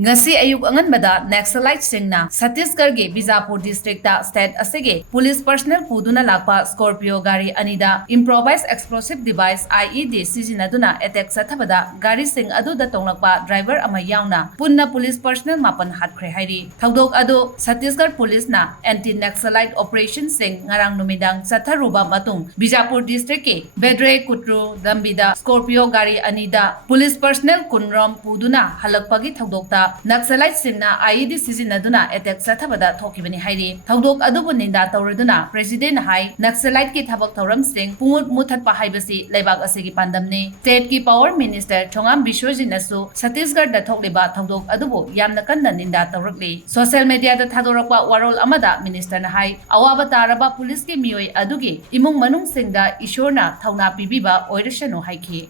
ngasi ayuk anganbada Naxalite singna Chhattisgarh ge Bijapur district ta state asege police personnel puduna lakpa Scorpio gari anida improvised explosive device IED sizinaduna attack CHATHABADA gari sing adu da tonglakpa driver ama yauna punna police personnel mapan Hatkhre hairi thaudok adu Chhattisgarh police na anti Naxalite operation sing ngarang numidang chatharuba matung Bijapur district ke Bedre Kutru Dambida Scorpio gari anida police personnel kunrom puduna halakpagi thaudokta Naxalite singna IED sizinaduna attack CHATHABADA thokibani hairi thaudok adubu ninda tawraduna president hai Naxalite ki thabak thoram sing pungut muthatpa haibasi leibak asigi pandamni state ki power minister Chongam Bishwajit nasu Chhattisgarh da thokliba thaudok adubu yamna kanna ninda tawrakli social media da thadorakpa warol amada minister na hai awaba taraba police ki miyoi adugi imung manung singda ishorna thauna pibiba oirashanu haiki